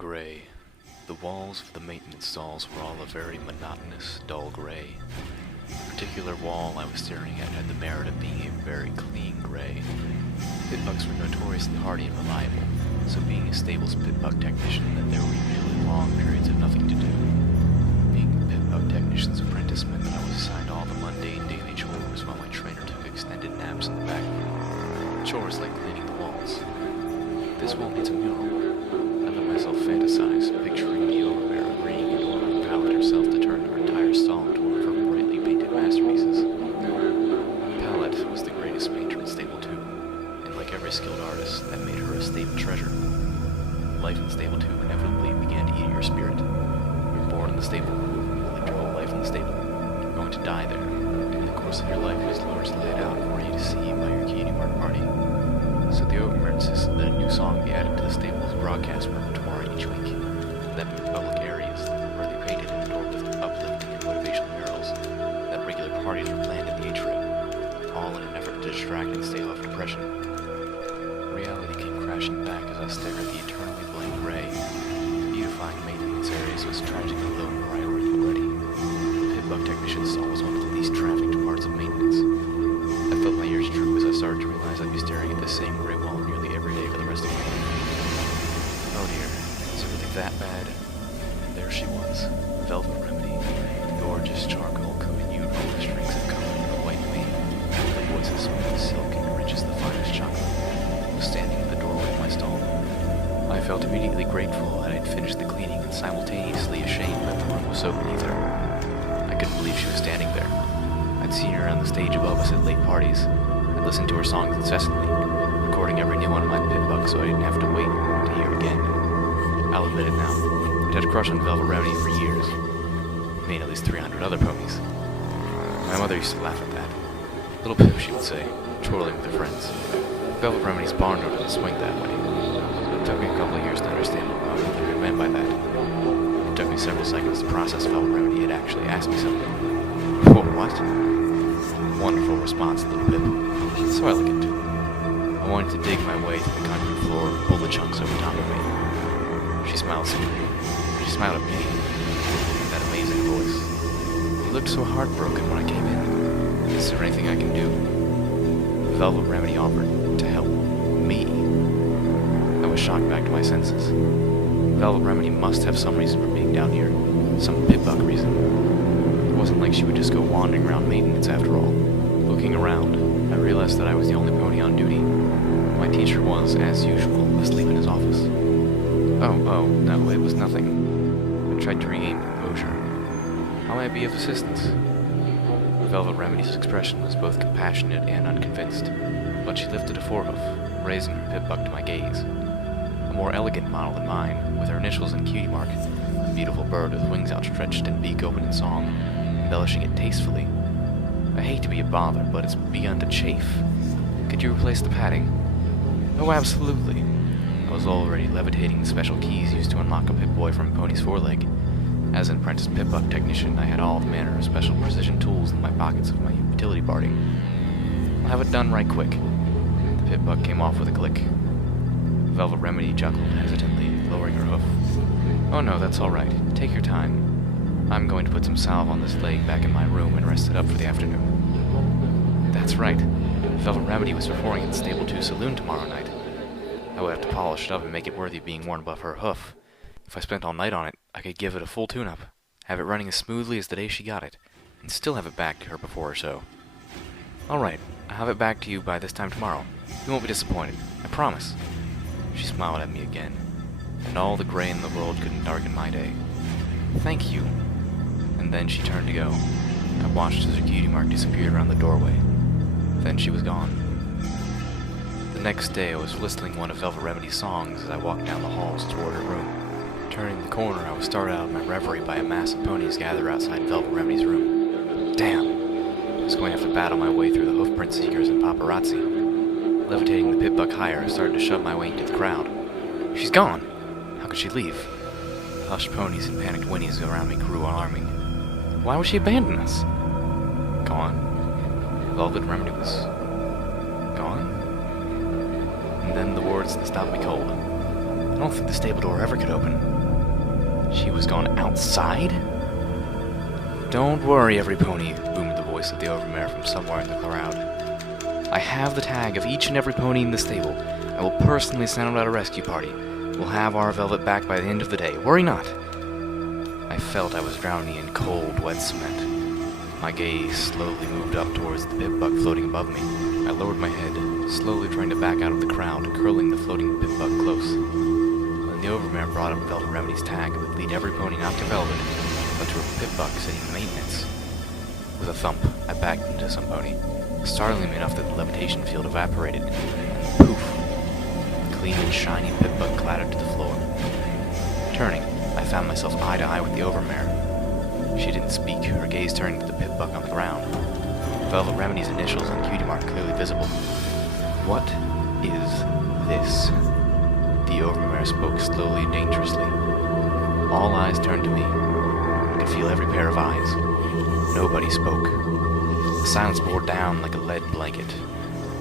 gray. The walls of the maintenance stalls were all a very monotonous, dull gray. The particular wall I was staring at had the merit of being a very clean gray. Pit-bugs were notoriously hardy and reliable, so being a stables pit-bug technician meant there were usually long periods of nothing to do. Being a pit-bug technician's apprentice meant that I was assigned all the mundane daily chores while my trainer took extended naps in the back room. Chores like cleaning the walls. This wall needs a mural. I let myself fantasize, picturing the overbearer agreeing and ordering Palette herself to turn her entire stall into one of her brightly painted masterpieces. Palette was the greatest painter in Stable 2, and like every skilled artist, that made her a stable treasure. Life in Stable 2 inevitably began to eat your spirit. You're born in the stable, you lived your whole life in the stable, you're going to die there, and the course of your life is largely laid out for you to see by your Cutie Mark party. So the Overmer insisted that a new song be added to the stable's broadcast repertoire each week. That in public areas where they painted and adored with uplifting and motivational murals, that regular parties were planned in the atrium, all in an effort to distract and stave off depression. Reality came crashing back as I stared at the eternally blank gray. Beautifying maintenance areas was tragically low in priority already. The pit-bug technician stall was one of the least trafficked parts of maintenance. I felt my ears droop as I started to realize I'd be staring at the same gray wall nearly every day for the rest of my life. Oh dear, is it really that bad? There she was, Velvet Remedy, the gorgeous charcoal-coated unicorn with strings of color in her white mane, her voice as smooth as silk and rich as the finest chocolate, was standing at the doorway of my stall. I felt immediately grateful that I'd finished the cleaning and simultaneously ashamed that the room was so beneath her. I couldn't believe she was standing there. I'd seen her on the stage above us at late parties. I'd listened to her songs incessantly, recording every new one of my pit-bugs so I didn't have to wait to hear again. I'll admit it now. I'd had a crush on Velvet Remedy for years. Me and at least 300 other ponies. My mother used to laugh at that. Littlepip, she would say, chortling with her friends. Velvet Remedy's barn door doesn't swing that way. It took me a couple of years to understand what my mother had meant by that. It took me several seconds to process Velvet Remedy had actually asked me something. What? Wonderful response, Littlepip. So elegant. I wanted to dig my way through the concrete floor and pull the chunks over top of me. She smiled simply. She smiled at me. With that amazing voice. You looked so heartbroken when I came in. Is there anything I can do? Velvet Remedy offered to help me. I was shocked back to my senses. Velvet Remedy must have some reason for being down here. Some pit-bug reason. It wasn't like she would just go wandering around maintenance after all. Looking around, I realized that I was the only pony on duty. My teacher was, as usual, asleep in his office. Oh, no, it was nothing. I tried to regain composure. How may I be of assistance? Velvet Remedy's expression was both compassionate and unconvinced, but she lifted a forehoof, raising her pit-bug to my gaze. A more elegant model than mine, with her initials in Cutie Mark, a beautiful bird with wings outstretched and beak open in song, embellishing it tastefully. I hate to be a bother, but it's begun to chafe. Could you replace the padding? Oh, absolutely. I was already levitating the special keys used to unlock a Pip-Boy from a pony's foreleg. As an apprentice Pip-Bug technician, I had all manner of special precision tools in my pockets of my utility barding. I'll have it done right quick. The Pip-Bug came off with a click. Velvet Remedy chuckled hesitantly, lowering her hoof. Oh no, that's all right. Take your time. I'm going to put some salve on this leg back in my room and rest it up for the afternoon. That's right. Velvet Remedy was performing at the Stable 2 Saloon tomorrow night. I would have to polish it up and make it worthy of being worn above her hoof. If I spent all night on it, I could give it a full tune-up, have it running as smoothly as the day she got it, and still have it back to her before or so. All right, I'll have it back to you by this time tomorrow. You won't be disappointed, I promise. She smiled at me again, and all the gray in the world couldn't darken my day. Thank you. And then she turned to go. I watched as her Cutie Mark disappeared around the doorway. Then she was gone. The next day I was whistling one of Velvet Remedy's songs as I walked down the halls toward her room. Turning the corner, I was started out of my reverie by a mass of ponies gathered outside Velvet Remedy's room. Damn! I was going to have to battle my way through the hoofprint seekers and paparazzi. Levitating the pit-bug higher, I started to shove my way into the crowd. She's gone! How could she leave? The hushed ponies and panicked whinnies around me grew alarming. Why would she abandon us? Gone. Velvet Remedy was gone? And then the words that stopped me cold. don't think the stable door ever could open. She was gone outside? Don't worry, every pony, boomed the voice of the overmare from somewhere in the crowd. I have the tag of each and every pony in the stable. I will personally send out a rescue party. We'll have our velvet back by the end of the day. Worry not. I felt I was drowning in cold, wet cement. My gaze slowly moved up towards the pip-bug floating above me. I lowered my head, slowly trying to back out of the crowd, curling the floating pip-bug close. When the overmare brought up Velvet Remedy's tag, it would lead every pony not to Velvet, but to a pip-bug sitting in maintenance. With a thump, I backed into some pony, startling me enough that the levitation field evaporated, and poof! A clean and shiny pip-bug clattered to the floor. Turning, I found myself eye to eye with the overmare. She didn't speak, her gaze turning to the pip-bug on the ground. Velvet Remedy's initials and cutie mark clearly visible. What is this? The overmare spoke slowly and dangerously. All eyes turned to me. I could feel every pair of eyes. Nobody spoke. The silence bore down like a lead blanket.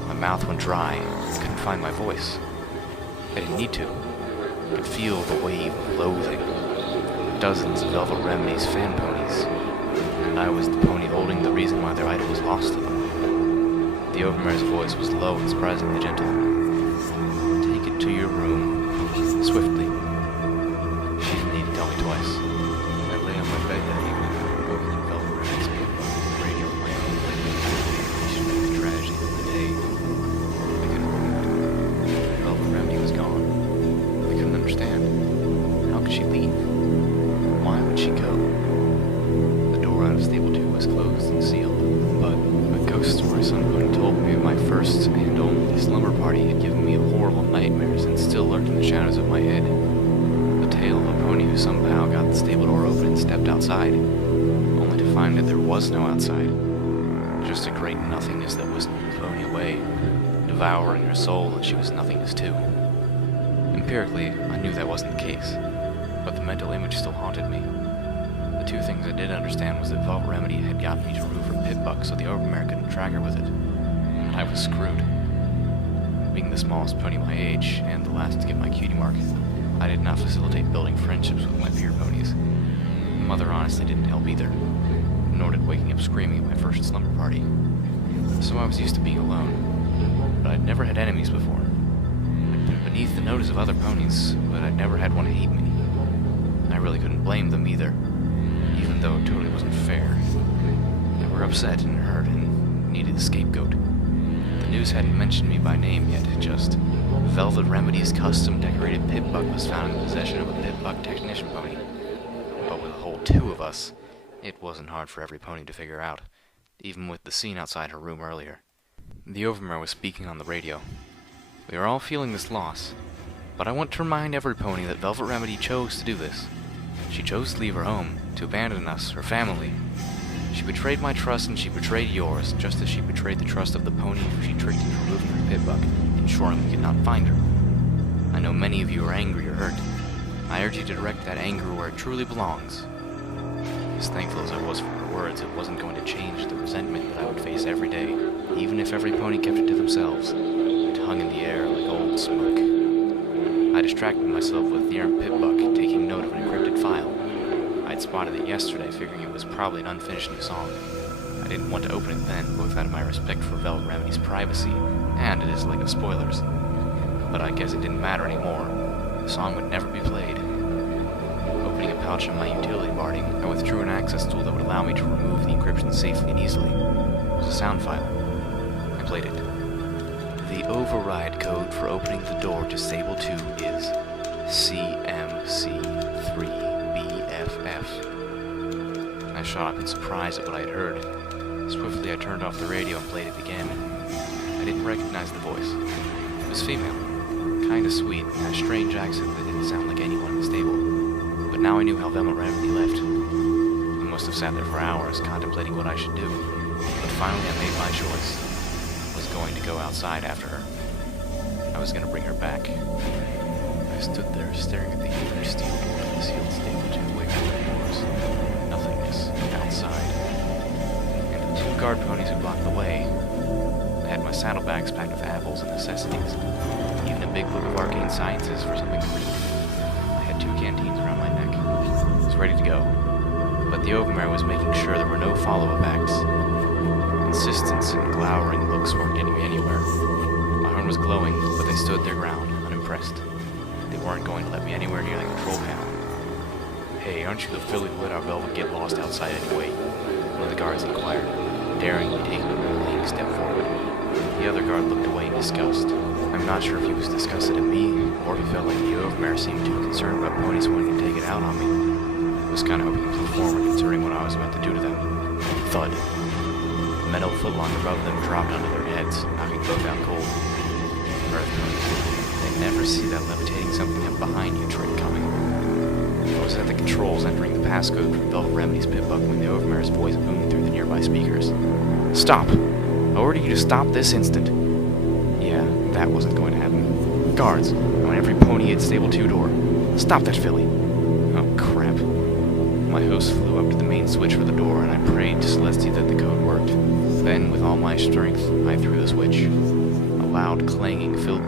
My mouth went dry. I couldn't find my voice. I didn't need to. I could feel the wave of loathing. Dozens of Velvet Remedy's fan ponies, and I was the pony holding the reason why their idol was lost to them. The overmare's voice was low and surprisingly gentle. Take it to your room, swiftly. She didn't need to tell me twice. I lay on my bed that evening, opening Velvet Remedy's paper on the radio with my own information of the tragedy of the day. I couldn't believe it. Velvet Remedy was gone. I couldn't understand. How could she leave? Why would she go? The door out of stable 2 was closed and sealed, but a ghost story someone told me my first and only slumber party had given me horrible nightmares and still lurked in the shadows of my head. The tale of a pony who somehow got the stable door open and stepped outside, only to find that there was no outside. Just a great nothingness that whisked the pony away, devouring her soul that she was nothingness too. Empirically, I knew that wasn't the case, but the mental image still haunted me. The two things I did understand was that Velvet Remedy had gotten me to remove her pip-bug so the overmare couldn't track her with it. And I was screwed. Being the smallest pony my age, and the last to get my cutie mark, I did not facilitate building friendships with my peer ponies. Mother honestly didn't help either, nor did waking up screaming at my first slumber party. So I was used to being alone, but I'd never had enemies before. I'd been beneath the notice of other ponies, but I'd never had one hate me. I really couldn't blame them either, even though it totally wasn't fair. They were upset and hurt and needed a scapegoat. The news hadn't mentioned me by name yet, just Velvet Remedy's custom-decorated pip-bug was found in the possession of a pip-bug technician pony. But with a whole 2 of us, it wasn't hard for every pony to figure out, even with the scene outside her room earlier. The overmare was speaking on the radio. We are all feeling this loss, but I want to remind every pony that Velvet Remedy chose to do this. She chose to leave her home, to abandon us, her family. She betrayed my trust and she betrayed yours, just as she betrayed the trust of the pony who she tricked into removing her pip-bug, ensuring we could not find her. I know many of you are angry or hurt. I urge you to direct that anger where it truly belongs. As thankful as I was for her words, it wasn't going to change the resentment that I would face every day, even if every pony kept it to themselves. It hung in the air like old smoke. I distracted myself with the errant pip-bug, taking note of an encrypted file. I'd spotted it yesterday, figuring it was probably an unfinished new song. I didn't want to open it then, both out of my respect for Velvet Remedy's privacy and a dislike of spoilers. But I guess it didn't matter anymore. The song would never be played. Opening a pouch on my utility barding, I withdrew an access tool that would allow me to remove the encryption safely and easily. It was a sound file. I played it. The override code for opening the door to Stable 2 is CMC3BFF. I shot up in surprise at what I had heard. Swiftly I turned off the radio and played it again. I didn't recognize the voice. It was female, kinda sweet, and had a strange accent that didn't sound like anyone in the stable. But now I knew how Velvet Remedy left. I must have sat there for hours, contemplating what I should do. But finally I made my choice. I was going to go outside after her. I was going to bring her back. I stood there, staring at the huge steel door of the sealed stable 2 away from the doors. Nothingness outside. And the 2 guard ponies who blocked the way. I had my saddlebags packed with apples and necessities. Even a big book of arcane sciences for something to read. ready to go, but the Overmare was making sure there were no follow-up acts. Insistence and glowering looks weren't getting me anywhere. My horn was glowing, but they stood their ground, unimpressed. They weren't going to let me anywhere near the control panel. "Hey, aren't you the filly who let our velvet get lost outside anyway?" one of the guards inquired, daring me taking a leading step forward. The other guard looked away in disgust. I'm not sure if he was disgusted at me, or if he felt like the Overmare seemed too concerned about ponies wanting to take it out on me. I was kind of hoping the performer considering what I was about to do to them. Thud. The metal footlong above them dropped onto their heads, knocking both out cold. Earthquake. They never see that levitating something up behind you trick coming. I was at the controls entering the passcode from Velvet Remedy's pip-up when the Overmare's voice boomed through the nearby speakers. "Stop! I order you to stop this instant." Yeah, that wasn't going to happen. "Guards, I want every pony at Stable 2 door. Stop that filly." Oh, crap. My host flew up to the main switch for the door, and I prayed to Celestia that the code worked. Then, with all my strength, I threw the switch. A loud clanging filled the